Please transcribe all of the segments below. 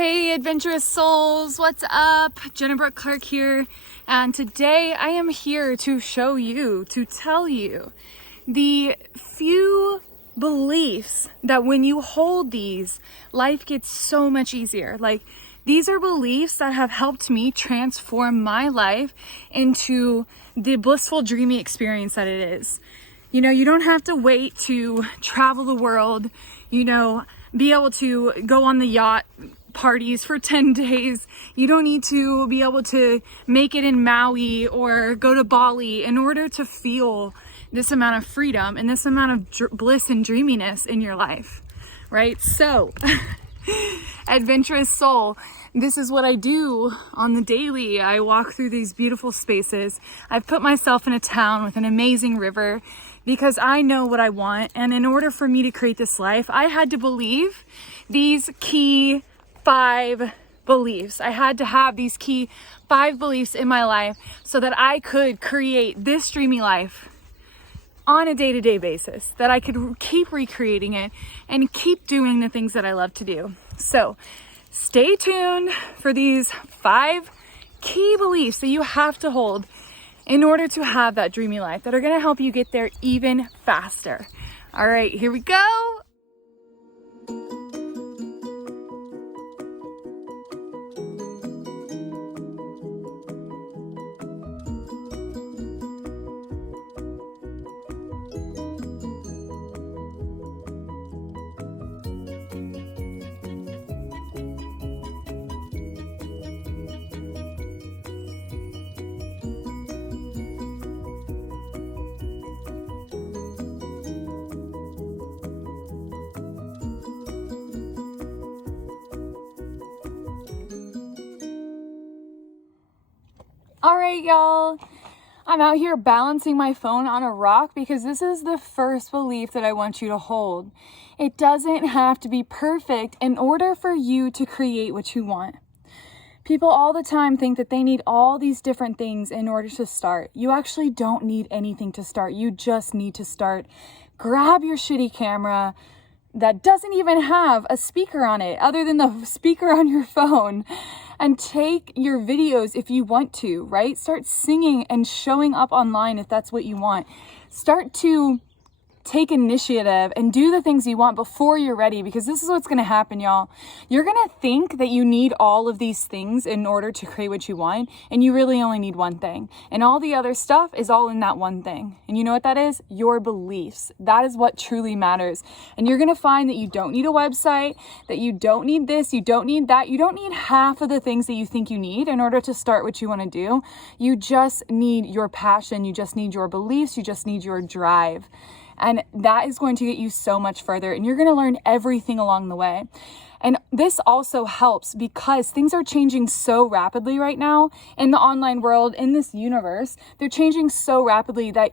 Hey adventurous souls, what's up? Jenna Clark here, and today I am here to show you, to tell you the few beliefs that when you hold these, life gets so much easier. Like, these are beliefs that have helped me transform my life into the blissful, dreamy experience that it is. You know, you don't have to wait to travel the world, be able to go on the yacht parties for 10 days. You don't need to be able to make it in Maui or go to Bali in order to feel this amount of freedom and this amount of bliss and dreaminess in your life, right? So, adventurous soul, this is what I do on the daily. I walk through these beautiful spaces. I've put myself in a town with an amazing river because I know what I want. And in order for me to create this life, I had to believe these key 5 beliefs. I had to have these key 5 beliefs in my life so that I could create this dreamy life on a day-to-day basis, that I could keep recreating it and keep doing the things that I love to do. So stay tuned for these 5 key beliefs that you have to hold in order to have that dreamy life, that are going to help you get there even faster. All right, here we go. All right, y'all. I'm out here balancing my phone on a rock because this is the first belief that I want you to hold. It doesn't have to be perfect in order for you to create what you want. People all the time think that they need all these different things in order to start. You actually don't need anything to start. You just need to start. Grab your shitty camera that doesn't even have a speaker on it other than the speaker on your phone, and take your videos if you want to, right? Start singing and showing up online if that's what you want. Start to take initiative and do the things you want before you're ready, because this is what's going to happen, y'all. You're going to think that you need all of these things in order to create what you want, and you really only need one thing. And all the other stuff is all in that one thing. And you know what that is? Your beliefs. That is what truly matters. And you're going to find that you don't need a website, that you don't need this, you don't need that. You don't need half of the things that you think you need in order to start what you want to do. You just need your passion. You just need your beliefs. You just need your drive. And that is going to get you so much further, and you're going to learn everything along the way. And this also helps because things are changing so rapidly right now in the online world, in this universe. They're changing so rapidly that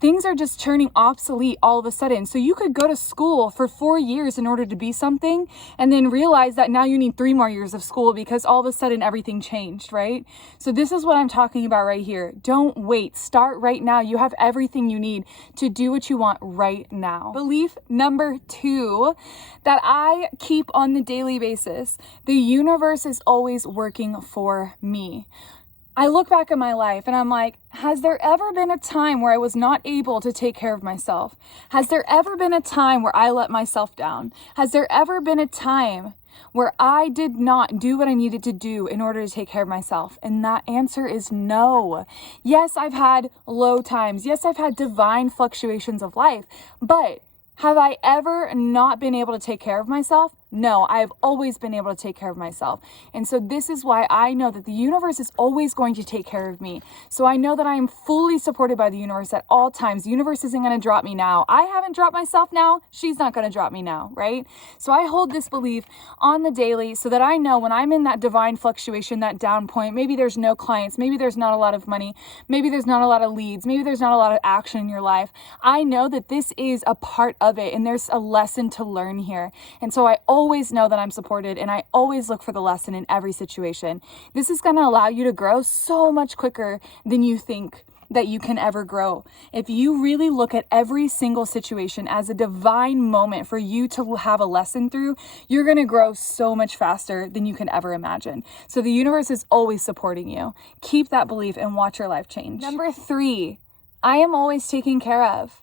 things are just turning obsolete all of a sudden. So you could go to school for 4 years in order to be something, and then realize that now you need 3 more years of school because all of a sudden everything changed, right? So this is what I'm talking about right here. Don't wait. Start right now. You have everything you need to do what you want right now. Belief number 2 that I keep on the daily basis: the universe is always working for me. I look back at my life and I'm like, has there ever been a time where I was not able to take care of myself? Has there ever been a time where I let myself down? Has there ever been a time where I did not do what I needed to do in order to take care of myself? And that answer is no. Yes, I've had low times. Yes, I've had divine fluctuations of life, but have I ever not been able to take care of myself? No, I've always been able to take care of myself. And so this is why I know that the universe is always going to take care of me. So I know that I am fully supported by the universe at all times. The universe isn't going to drop me now. I haven't dropped myself now. She's not going to drop me now, right? So I hold this belief on the daily so that I know when I'm in that divine fluctuation, that down point, maybe there's no clients, maybe there's not a lot of money, maybe there's not a lot of leads, maybe there's not a lot of action in your life. I know that this is a part of it, and there's a lesson to learn here. And so I always know that I'm supported, and I always look for the lesson in every situation. This is going to allow you to grow so much quicker than you think that you can ever grow. If you really look at every single situation as a divine moment for you to have a lesson through, you're going to grow so much faster than you can ever imagine. So the universe is always supporting you. Keep that belief and watch your life change. Number 3, I am always taken care of.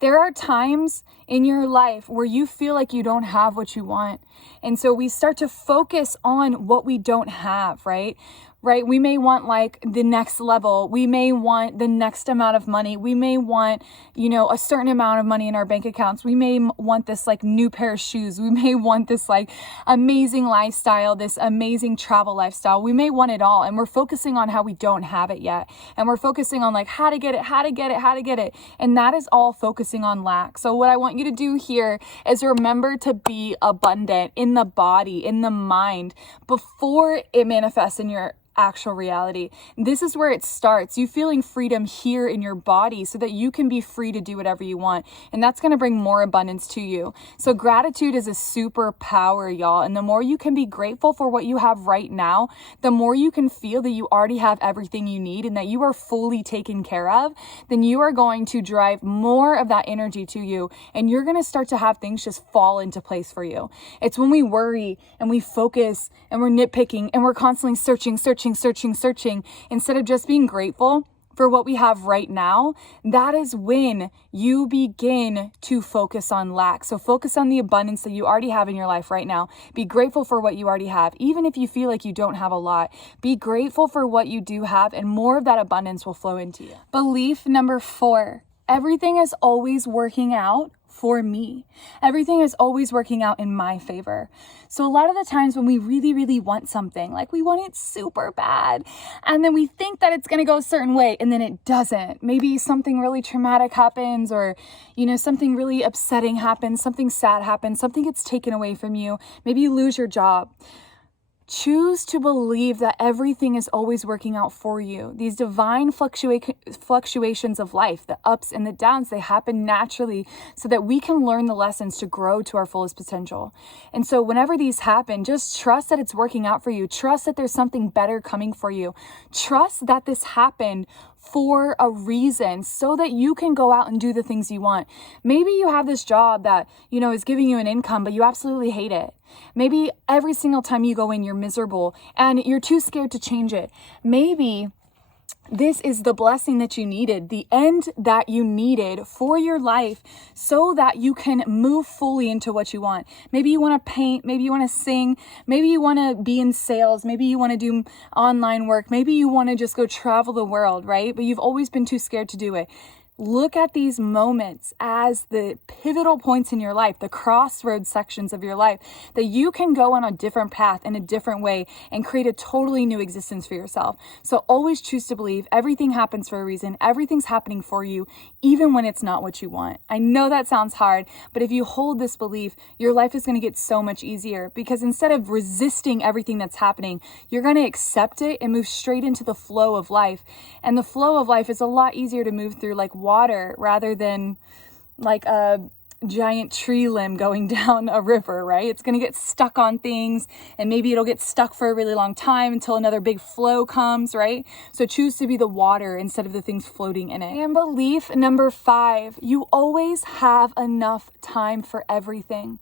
There are times in your life where you feel like you don't have what you want. And so we start to focus on what we don't have, right? We may want like the next level. We may want the next amount of money. We may want, a certain amount of money in our bank accounts. We may want this like new pair of shoes. We may want this like amazing lifestyle, this amazing travel lifestyle. We may want it all. And we're focusing on how we don't have it yet. And we're focusing on like how to get it. And that is all focusing on lack. So what I want you to do here is remember to be abundant in the body, in the mind, before it manifests in your actual reality. This is where it starts. You feeling freedom here in your body so that you can be free to do whatever you want. And that's going to bring more abundance to you. So gratitude is a superpower, y'all. And the more you can be grateful for what you have right now, the more you can feel that you already have everything you need and that you are fully taken care of, then you are going to drive more of that energy to you. And you're going to start to have things just fall into place for you. It's when we worry and we focus and we're nitpicking and we're constantly searching, instead of just being grateful for what we have right now. That is when you begin to focus on lack. So focus on the abundance that you already have in your life right now. Be grateful for what you already have. Even if you feel like you don't have a lot, be grateful for what you do have, and more of that abundance will flow into you. Belief number 4, everything is always working out for me. Everything is always working out in my favor. So a lot of the times when we really, really want something, like we want it super bad, and then we think that it's going to go a certain way and then it doesn't. Maybe something really traumatic happens, or, something really upsetting happens, something sad happens, something gets taken away from you. Maybe you lose your job. Choose to believe that everything is always working out for you. These divine fluctuations of life, the ups and the downs, they happen naturally so that we can learn the lessons to grow to our fullest potential. And so whenever these happen, just trust that it's working out for you. Trust that there's something better coming for you. Trust that this happened for a reason so that you can go out and do the things you want. Maybe you have this job that, is giving you an income, but you absolutely hate it. Maybe every single time you go in, you're miserable and you're too scared to change it. Maybe this is the blessing that you needed, the end that you needed for your life so that you can move fully into what you want. Maybe you want to paint, maybe you want to sing, maybe you want to be in sales, maybe you want to do online work, maybe you want to just go travel the world, right? But you've always been too scared to do it. Look at these moments as the pivotal points in your life, the crossroads sections of your life, that you can go on a different path in a different way and create a totally new existence for yourself. So always choose to believe everything happens for a reason. Everything's happening for you, even when it's not what you want. I know that sounds hard, but if you hold this belief, your life is going to get so much easier, because instead of resisting everything that's happening, you're going to accept it and move straight into the flow of life. And the flow of life is a lot easier to move through like water rather than like a giant tree limb going down a river, right? It's going to get stuck on things, and maybe it'll get stuck for a really long time until another big flow comes, right? So choose to be the water instead of the things floating in it. And belief number 5, you always have enough time for everything.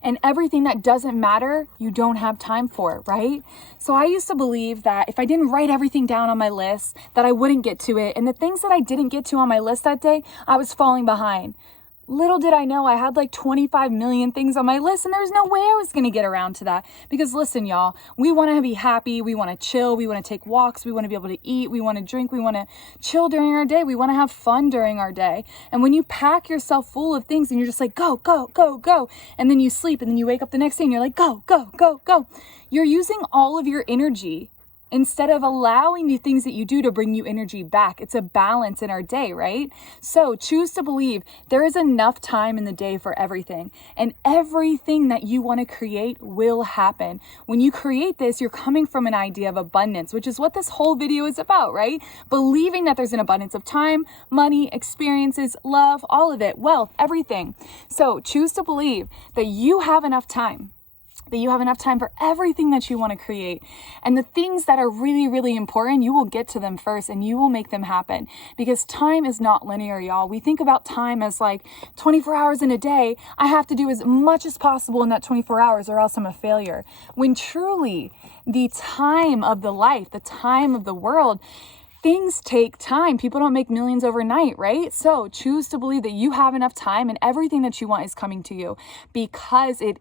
And everything that doesn't matter, you don't have time for, right? So I used to believe that if I didn't write everything down on my list, that I wouldn't get to it. And the things that I didn't get to on my list that day, I was falling behind. Little did I know I had like 25 million things on my list, and there's no way I was going to get around to that. Because listen, y'all, we want to be happy. We want to chill. We want to take walks. We want to be able to eat. We want to drink. We want to chill during our day. We want to have fun during our day. And when you pack yourself full of things and you're just like, go, go, go, go, and then you sleep and then you wake up the next day and you're like, go, go, go, go. You're using all of your energy instead of allowing the things that you do to bring you energy back. It's a balance in our day, right? So choose to believe there is enough time in the day for everything, and everything that you want to create will happen. When you create this, you're coming from an idea of abundance, which is what this whole video is about, right? Believing that there's an abundance of time, money, experiences, love, all of it, wealth, everything. So choose to believe that you have enough time. that you have enough time for everything that you want to create. And the things that are really, really important, you will get to them first and you will make them happen, because time is not linear, y'all. We think about time as like 24 hours in a day. I have to do as much as possible in that 24 hours or else I'm a failure. When truly the time of the life, the time of the world, things take time. People don't make millions overnight, right? So choose to believe that you have enough time and everything that you want is coming to you, because it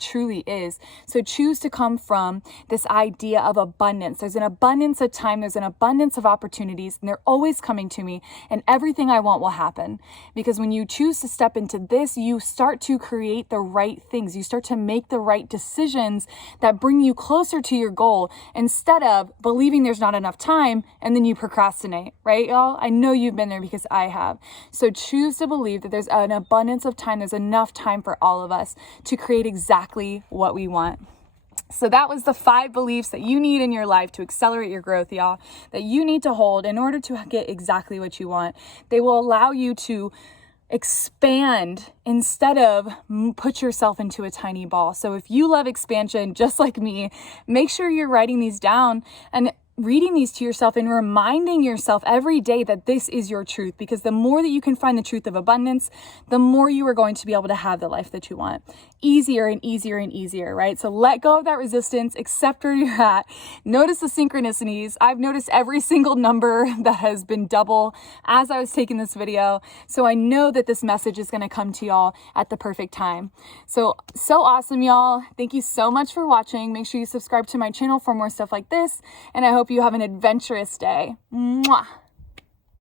truly is. So choose to come from this idea of abundance. There's an abundance of time. There's an abundance of opportunities, and they're always coming to me, and everything I want will happen. Because when you choose to step into this, you start to create the right things. You start to make the right decisions that bring you closer to your goal, instead of believing there's not enough time and then you procrastinate, right, y'all? I know you've been there because I have. So choose to believe that there's an abundance of time. There's enough time for all of us to create exactly what we want. So that was the 5 beliefs that you need in your life to accelerate your growth, y'all, that you need to hold in order to get exactly what you want. They will allow you to expand instead of put yourself into a tiny ball. So if you love expansion, just like me, make sure you're writing these down and reading these to yourself and reminding yourself every day that this is your truth, because the more that you can find the truth of abundance, the more you are going to be able to have the life that you want. Easier and easier and easier, right? So let go of that resistance, accept where you're at, notice the synchronicities. I've noticed every single number that has been double as I was taking this video. So I know that this message is going to come to y'all at the perfect time. So awesome, y'all. Thank you so much for watching. Make sure you subscribe to my channel for more stuff like this. And I hope you have an adventurous day. Mwah.